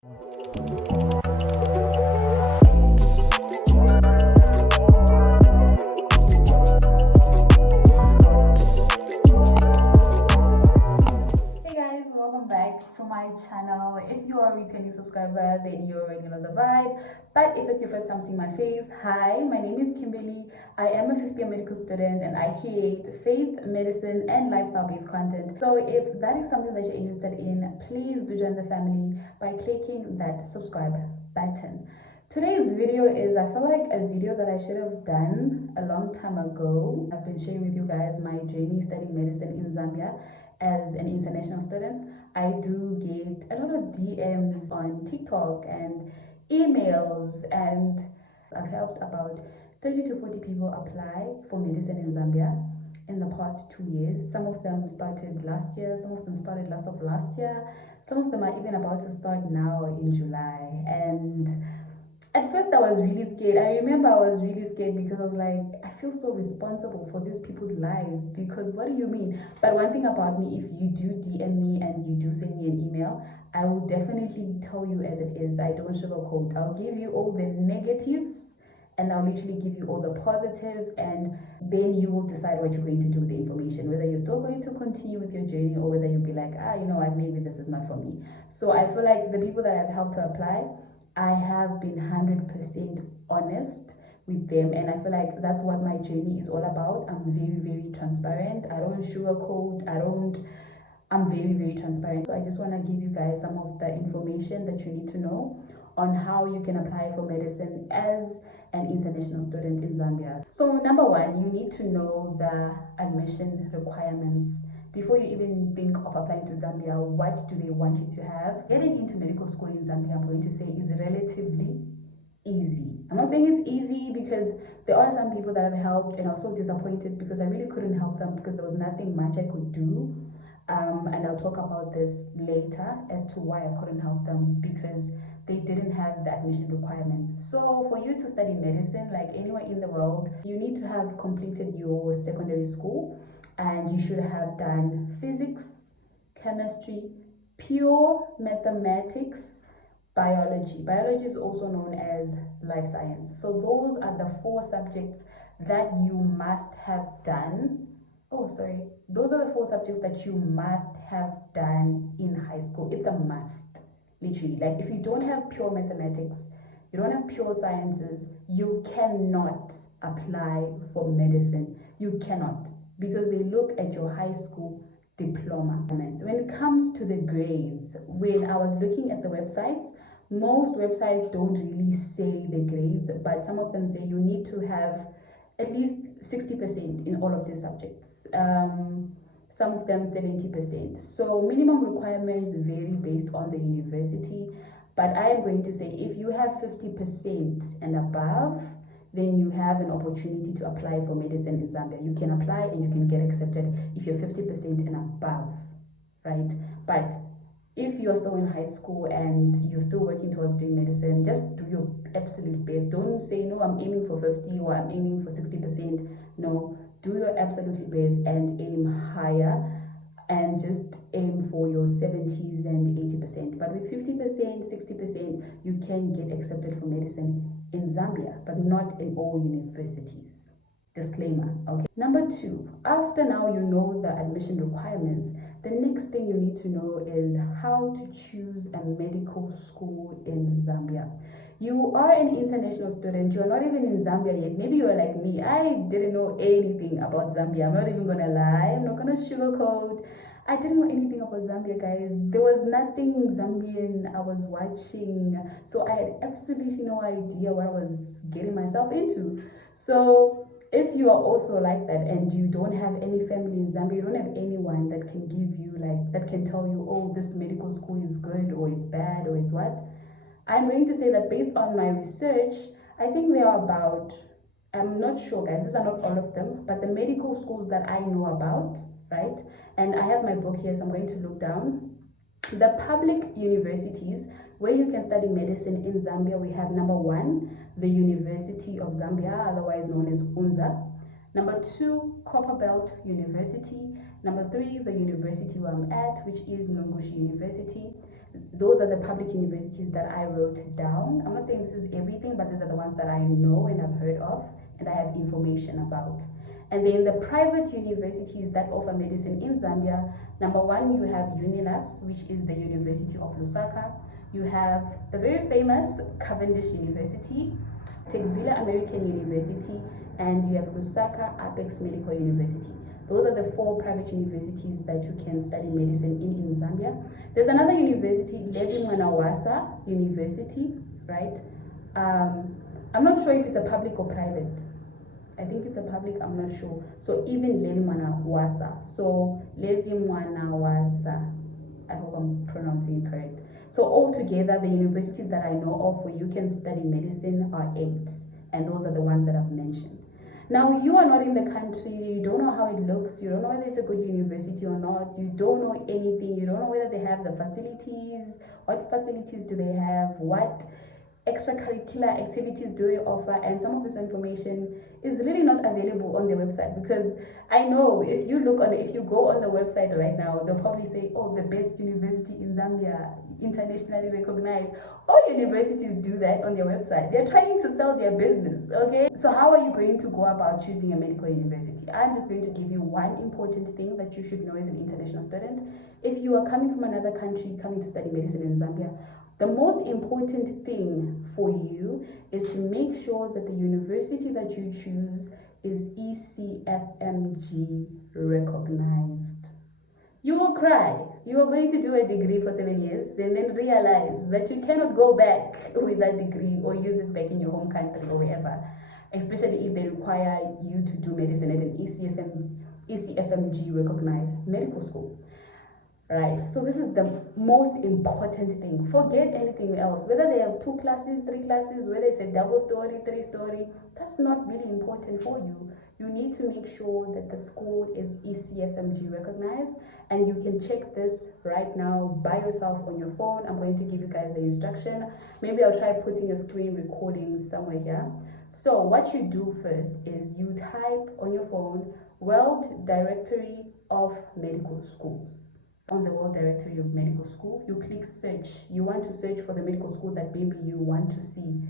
Welcome back to my channel. If you are a returning subscriber, then you already know the vibe. But if it's your first time seeing my face, hi, my name is Kimberly. I am a fifth-year medical student and I create faith, medicine, and lifestyle-based content. So if that is something that you're interested in, please do join the family by clicking that subscribe button. Today's video is, I feel like a video that I should have done a long time ago. I've been sharing with you guys my journey studying medicine in Zambia as an international student. I do get a lot of DMs on TikTok and emails, and I've helped about 30 to 40 people apply for medicine in Zambia in the past 2 years. Some of them started last year, some of them started last of last year, some of them are even about to start now in July. And at first I was really scared. I remember I was really scared because I was like, I feel so responsible for these people's lives, because what do you mean? But one thing about me, if you do DM me and you do send me an email, I will definitely tell you as it is. I don't sugarcoat. I'll give you all the negatives and I'll literally give you all the positives, and then you will decide what you're going to do with the information, whether you're still going to continue with your journey or whether you'll be like, you know what, maybe this is not for me. So I feel like the people that I've helped to apply, I have been 100% honest with them, and I feel like that's what my journey is all about. I'm very, very transparent. I don't sugarcoat. I'm very, very transparent. So I just want to give you guys some of the information that you need to know on how you can apply for medicine as an international student in Zambia. So number one, you need to know the admission requirements. Before you even think of applying to Zambia, what do they want you to have? Getting into medical school in Zambia, I'm going to say, is relatively easy. I'm not saying it's easy, because there are some people that I've helped and I was so disappointed because I really couldn't help them because there was nothing much I could do. And I'll talk about this later as to why I couldn't help them, because they didn't have the admission requirements. So for you to study medicine, like anywhere in the world, you need to have completed your secondary school, and you should have done physics, chemistry, pure mathematics, biology. Biology is also known as life science. So those are the 4 subjects that you must have done. Those are the 4 subjects that you must have done in high school. It's a must, literally. Like, if you don't have pure mathematics, you don't have pure sciences, you cannot apply for medicine. You cannot, because they look at your high school diploma. When it comes to the grades, when I was looking at the websites, most websites don't really say the grades, but some of them say you need to have at least 60% in all of these subjects. Some of them 70%. So minimum requirements vary based on the university, but I am going to say if you have 50% and above, then you have an opportunity to apply for medicine in Zambia. You can apply and you can get accepted if you're 50% and above, right? But if you're still in high school and you're still working towards doing medicine, just do your absolute best. Don't say, no, I'm aiming for 50 or I'm aiming for 60%. No, do your absolute best and aim higher, and just aim for your 70s and 80%. But with 50%, 60%, you can get accepted for medicine in Zambia, but not in all universities. Disclaimer, okay? Number 2, after now you know the admission requirements, the next thing you need to know is how to choose a medical school in Zambia. You are an international student, you're not even in Zambia yet. Maybe you're like me, I didn't know anything about Zambia. I'm not even gonna lie, I'm not gonna sugarcoat. I didn't know anything about Zambia, guys. There was nothing Zambian I was watching, so I had absolutely no idea what I was getting myself into. So if you are also like that and you don't have any family in Zambia, you don't have anyone that can give you, like, that can tell you, oh, this medical school is good or it's bad or it's what, I'm going to say that based on my research, I think there are about, I'm not sure, guys, these are not all of them, but the medical schools that I know about, right? And I have my book here, so I'm going to look down. The public universities where you can study medicine in Zambia, we have number 1, the University of Zambia, otherwise known as UNZA. Number 2, Copperbelt University. Number 3, the university where I'm at, which is Mulungushi University. those are the public universities that I wrote down. I'm not saying this is everything, but these are the ones that I know and I've heard of and I have information about. And then the private universities that offer medicine in Zambia, number one, you have UNILAS, which is the University of Lusaka. You have the very famous Cavendish University, Texila American University, and you have Lusaka Apex Medical University. Those are the 4 private universities that you can study medicine in Zambia. There's another university, Levy Mwanawasa University, right? I'm not sure if it's a public or private. I think it's a public, I'm not sure. So even Levy Mwanawasa. So Levy Mwanawasa. I hope I'm pronouncing it correct. So altogether, the universities that I know of where you can study medicine are 8. And those are the ones that I've mentioned. Now, you are not in the country, you don't know how it looks, you don't know whether it's a good university or not, you don't know anything, you don't know whether they have the facilities, what facilities do they have, what extracurricular activities do they offer, and some of this information is really not available on their website, because I know if you go on the website right now, they'll probably say, oh, the best university in Zambia, internationally recognized. All universities do that on their website. They're trying to sell their business, okay? So how are you going to go about choosing a medical university? I'm just going to give you one important thing that you should know as an international student. If you are coming from another country, coming to study medicine in Zambia, the most important thing for you is to make sure that the university that you choose is ECFMG recognized. You will cry. You are going to do a degree for 7 years and then realize that you cannot go back with that degree or use it back in your home country or wherever, especially if they require you to do medicine at an ECFMG recognized medical school. Right, so this is the most important thing. Forget anything else. Whether they have 2 classes, 3 classes, whether it's a double story, 3-story, that's not really important for you. You need to make sure that the school is ECFMG recognized, and you can check this right now by yourself on your phone. I'm going to give you guys the instruction. Maybe I'll try putting a screen recording somewhere here. So what you do first is you type on your phone World Directory of Medical Schools. On the World Directory of Medical School, you click search. You want to search for the medical school that maybe you want to see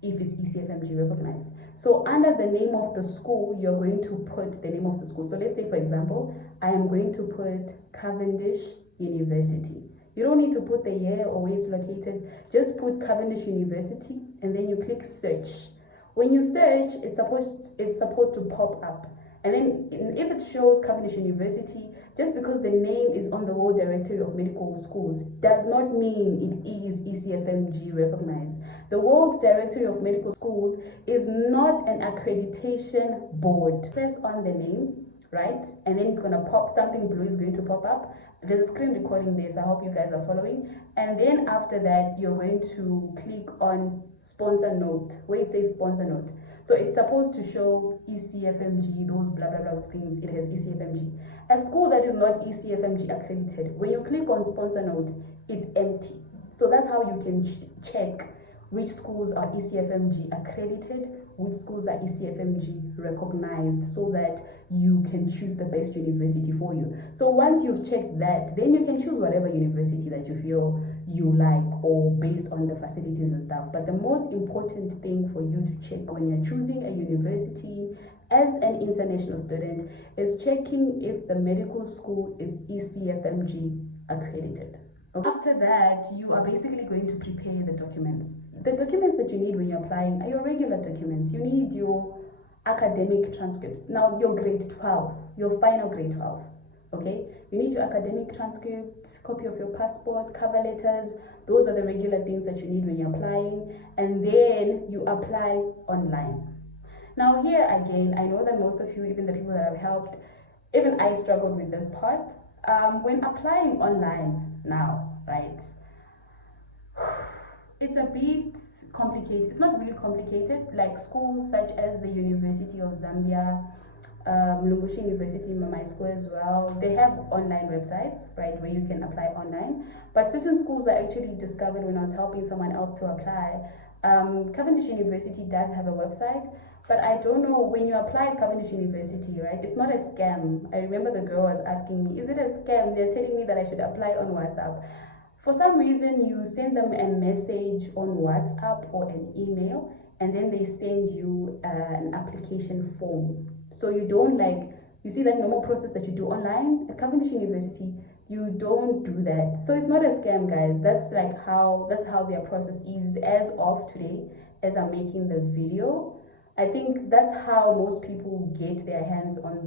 if it's ECFMG recognized. So under the name of the school, you're going to put the name of the school. So let's say, for example, I am going to put Cavendish University. You don't need to put the year or where it's located. Just put Cavendish University and then you click search. When you search, it's supposed to pop up. And then if it shows Cavendish University, just because the name is on the World Directory of Medical Schools does not mean it is ECFMG recognized. The World Directory of Medical Schools is not an accreditation board. Press on the name, right? And then it's going to pop, something blue is going to pop up. There's a screen recording there, so I hope you guys are following. And then after that, you're going to click on sponsor note, where it says sponsor note. So it's supposed to show ECFMG, those blah, blah, blah things. It has ECFMG. A school that is not ECFMG accredited, when you click on sponsor note, it's empty. So that's how you can check which schools are ECFMG accredited, which schools are ECFMG recognized, so that you can choose the best university for you. So once you've checked that, then you can choose whatever university that you feel you like, or based on the facilities and stuff. But the most important thing for you to check when you're choosing a university as an international student is checking if the medical school is ECFMG accredited. After that, you are basically going to prepare the documents. The documents that you need when you're applying are your regular documents. You need your academic transcripts. Now, your grade 12, your final grade 12, okay? You need your academic transcript, copy of your passport, cover letters. Those are the regular things that you need when you're applying. And then you apply online. Now, here again, I know that most of you, even the people that I've helped, even I struggled with this part. When applying online now, right, it's a bit complicated. It's not really complicated. Like schools such as the University of Zambia, Mulungushi University, my school as well, they have online websites, right, where you can apply online. But certain schools I actually discovered when I was helping someone else to apply. Cavendish University does have a website, but I don't know, when you apply at Cavendish University, right, it's not a scam. I remember the girl was asking me, is it a scam? They're telling me that I should apply on WhatsApp. For some reason, you send them a message on WhatsApp or an email, and then they send you an application form. So you don't you see that normal process that you do online at Cavendish University, you don't do that. So it's not a scam, guys. That's how their process is as of today, as I'm making the video. I think that's how most people get their hands on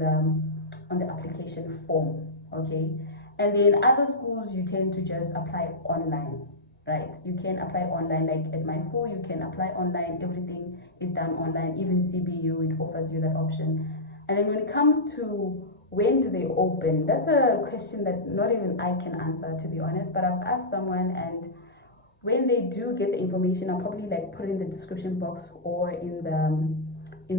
the application form, okay? And then other schools, you tend to just apply online, right? You can apply online, like at my school, you can apply online. Everything is done online. Even CBU, it offers you that option. And then when it comes to when do they open, that's a question that not even I can answer, to be honest. But I've asked someone, and when they do get the information, I'll probably put it in the description box or in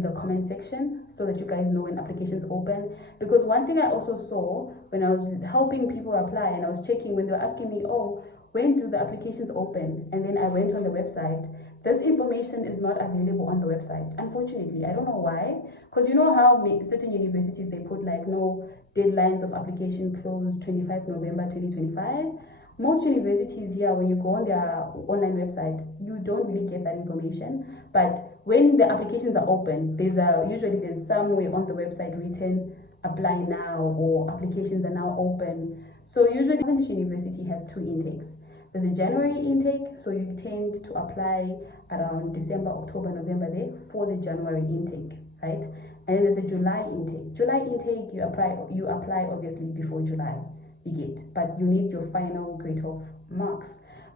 the comment section, so that you guys know when applications open. Because one thing I also saw when I was helping people apply, and I was checking when they were asking me, oh, when do the applications open? And then I went on the website. This information is not available on the website, unfortunately. I don't know why, because you know how certain universities, they put no deadlines of application closed 25 November 2025. Most universities here, when you go on their online website, you don't really get that information. But when the applications are open, usually there's somewhere on the website written apply now, or applications are now open. So usually Cavendish University has two intakes. There's a January intake, so you tend to apply around December, October, November there for the January intake, right? And then there's a July intake. July intake, you apply obviously before July, you get, but you need your final grade of marks.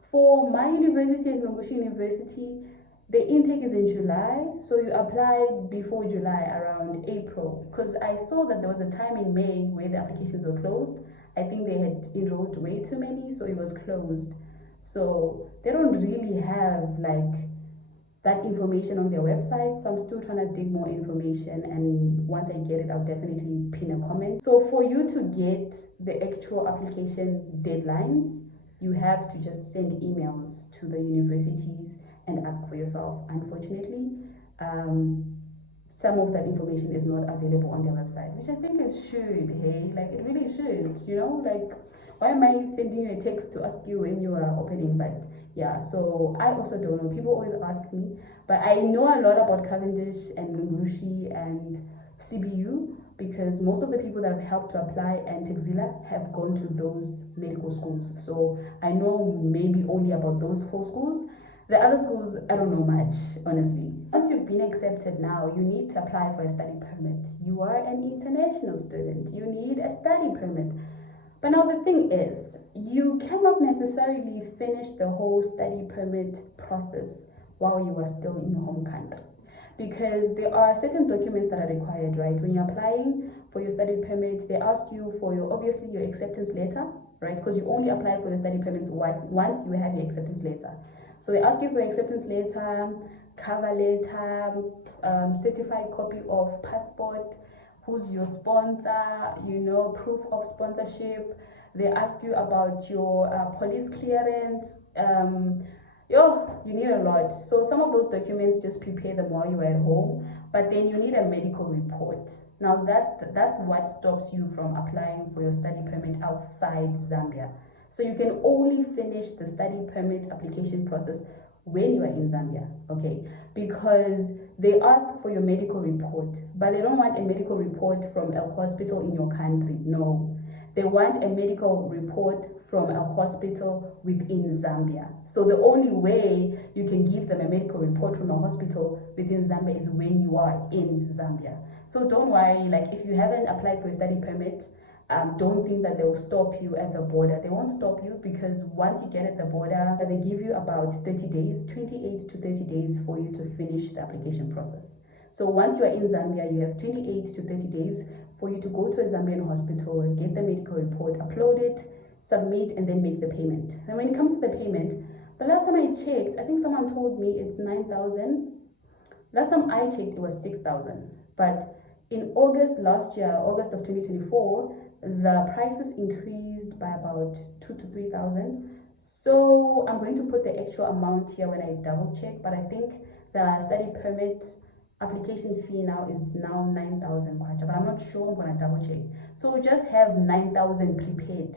For my university and Mulungushi University, the intake is in July, so you apply before July, around April, because I saw that there was a time in May where the applications were closed. I think they had enrolled way too many, so it was closed. So they don't really have that information on their website, so I'm still trying to dig more information, and once I get it, I'll definitely pin a comment. So for you to get the actual application deadlines, you have to just send emails to the universities and ask for yourself. Unfortunately, some of that information is not available on their website, which I think it should. Hey, it really should, why am I sending you a text to ask you when you are opening? But yeah, so I also don't know. People always ask me, but I know a lot about Cavendish and Mulungushi and CBU, because most of the people that have helped to apply and Texila have gone to those medical schools. So I know maybe only about those four schools. The other schools, I don't know much, honestly. Once you've been accepted now, you need to apply for a study permit. You are an international student. You need a study permit. But now the thing is, you cannot necessarily finish the whole study permit process while you are still in your home country, because there are certain documents that are required, right? When you're applying for your study permit, they ask you for obviously your acceptance letter, right? Because you only apply for your study permit once you have your acceptance letter. So they ask you for your acceptance letter, cover letter, certified copy of passport, who's your sponsor, proof of sponsorship. They ask you about your police clearance. You need a lot. So some of those documents, just prepare them while you are at home, but then you need a medical report. Now that's what stops you from applying for your study permit outside Zambia. So you can only finish the study permit application process when you are in Zambia, okay? Because they ask for your medical report, but they don't want a medical report from a hospital in your country. No, they want a medical report from a hospital within Zambia. So the only way you can give them a medical report from a hospital within Zambia is when you are in Zambia. So don't worry, if you haven't applied for a study permit, don't think that they'll stop you at the border. They won't stop you, because once you get at the border, they give you about 30 days, 28 to 30 days for you to finish the application process. So once you're in Zambia, you have 28 to 30 days for you to go to a Zambian hospital, get the medical report, upload it, submit, and then make the payment. And when it comes to the payment, the last time I checked, I think someone told me it's 9,000. Last time I checked, it was 6,000. But in August last year, August of 2024, the prices increased by about 2,000 to 3,000. So I'm going to put the actual amount here when I double check, but I think the study permit application fee now is 9,000 kwacha, but I'm not sure. I'm gonna double check. So just have 9,000 prepared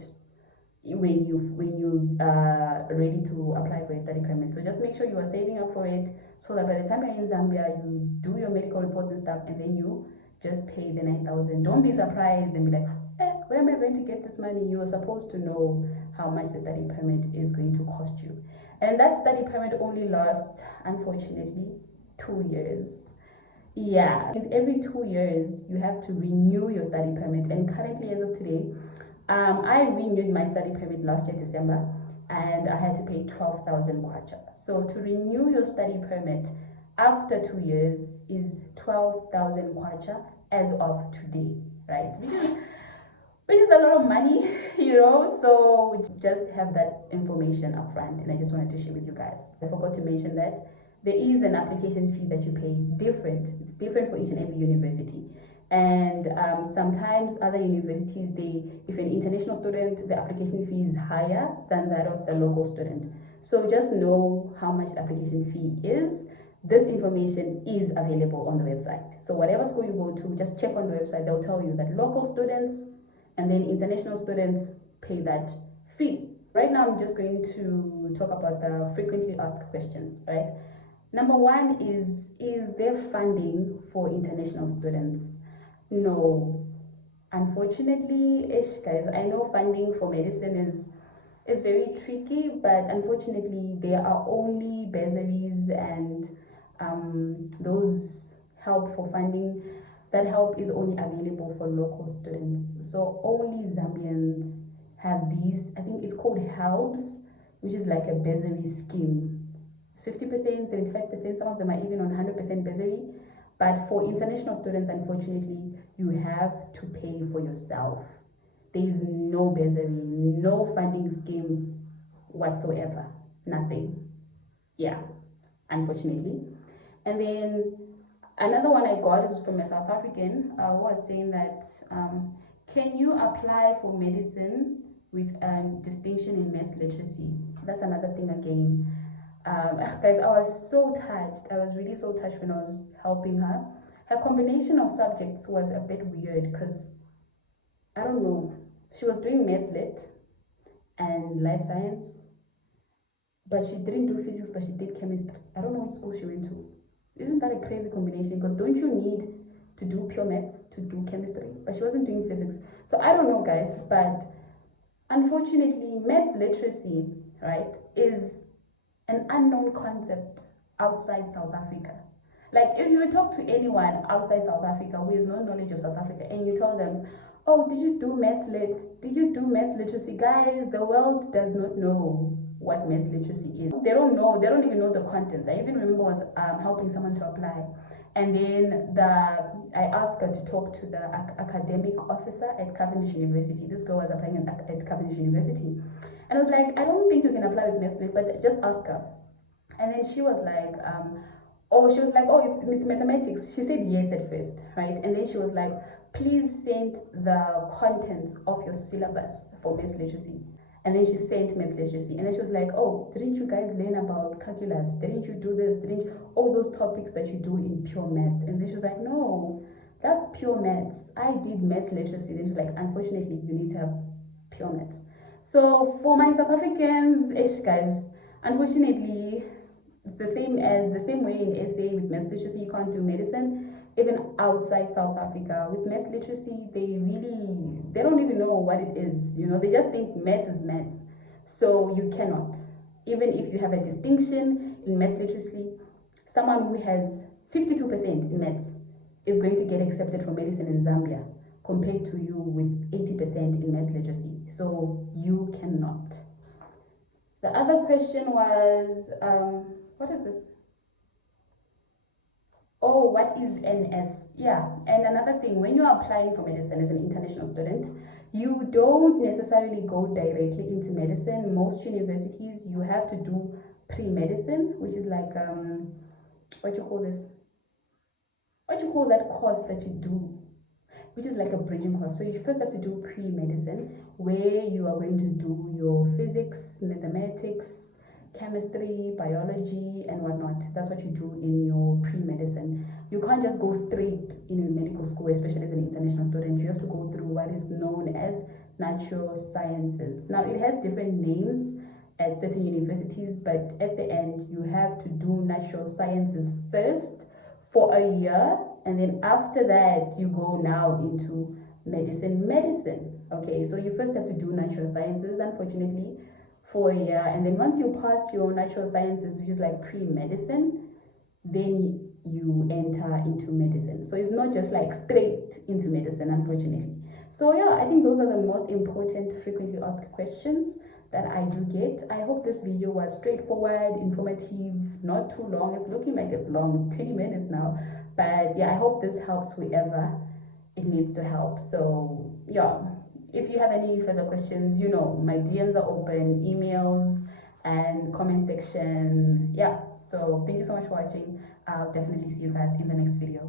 when you are ready to apply for a study permit. So just make sure you are saving up for it, so that by the time you're in Zambia, you do your medical reports and stuff, and then you just pay the 9,000. Don't be surprised and be like, where am I going to get this money? You are supposed to know how much the study permit is going to cost you. And that study permit only lasts, unfortunately, 2 years. Yeah, every 2 years you have to renew your study permit. And currently, as of today, I renewed my study permit last year, December, and I had to pay 12,000 kwacha. So to renew your study permit after 2 years is 12,000 kwacha as of today, right? Which is a lot of money, so just have that information up front, and I just wanted to share with you guys. I forgot to mention that there is an application fee that you pay. It's different for each and every university. And sometimes other universities, if an international student, the application fee is higher than that of the local student. So just know how much the application fee is. This information is available on the website. So whatever school you go to, just check on the website. They'll tell you that local students and then international students pay that fee. Right now, I'm just going to talk about the frequently asked questions, right? Number one is there funding for international students? No. Unfortunately, guys, I know funding for medicine is very tricky, but unfortunately, there are only bursaries and those help for funding. That help is only available for local students. So only Zambians have these. I think it's called HELPS, which is like a bursary scheme. 50%, 75%, some of them are even on 100% bursary. But for international students, unfortunately, you have to pay for yourself. There is no bursary, no funding scheme whatsoever. Nothing. Yeah, unfortunately. And then another one I got was from a South African who was saying that, can you apply for medicine with distinction in maths literacy? That's another thing again. Guys, I was so touched. I was really so touched when I was helping her. Her combination of subjects was a bit weird because, I don't know, she was doing maths lit and life science, but she didn't do physics, but she did chemistry. I don't know which school she went to. Isn't that a crazy combination? Because don't you need to do pure maths to do chemistry? But she wasn't doing physics. So I don't know, guys, but unfortunately, maths literacy, right, is an unknown concept outside South Africa. Like, if you talk to anyone outside South Africa who has no knowledge of South Africa and you tell them, oh, did you do maths lit? Did you do maths literacy? Guys, the world does not know what maths literacy is. They don't know. They don't even know the contents. I even remember was helping someone to apply, and then I asked her to talk to the academic officer at Cavendish University. This girl was applying at Cavendish University, and I was like, I don't think you can apply with maths lit, but just ask her. And then she was like, oh, it's mathematics. She said yes at first, right? And then she was like, please send the contents of your syllabus for maths literacy. And then she sent maths literacy. And then she was like, oh, didn't you guys learn about calculus? Didn't you do this? All those topics that you do in pure maths? And then she was like, no, that's pure maths. I did maths literacy. Then she was like, unfortunately, you need to have pure maths. So for my South Africans, guys, unfortunately, it's the same way in SA with maths literacy. You can't do medicine. Even outside South Africa, with maths literacy, they don't even know what it is. They just think maths is maths. So you cannot. Even if you have a distinction in maths literacy, someone who has 52% in maths is going to get accepted for medicine in Zambia compared to you with 80% in maths literacy. So you cannot. The other question was, what is this? Oh, what is NS? Yeah, and another thing, when you're applying for medicine as an international student, you don't necessarily go directly into medicine. Most universities, you have to do pre-medicine, which is like, what you call this? What you call that course that you do? Which is like a bridging course. So you first have to do pre-medicine, where you are going to do your physics, mathematics, chemistry, biology, and whatnot. That's what you do in your pre-medicine. You can't just go straight in medical school, especially as an international student. You have to go through what is known as natural sciences. Now, it has different names at certain universities, but at the end, you have to do natural sciences first for a year, and then after that, you go now into medicine. Okay, so you first have to do natural sciences, unfortunately, for a year, and then once you pass your natural sciences, which is like pre-medicine, then you enter into medicine. So it's not just like straight into medicine, unfortunately. So yeah, I think those are the most important frequently asked questions that I do get. I hope this video was straightforward, informative, not too long. It's looking like it's long, 20 minutes now, but yeah, I hope this helps whoever it needs to help. So yeah, if you have any further questions, you know, my DMs are open, emails and comment section. Yeah, so thank you so much for watching. I'll definitely see you guys in the next video.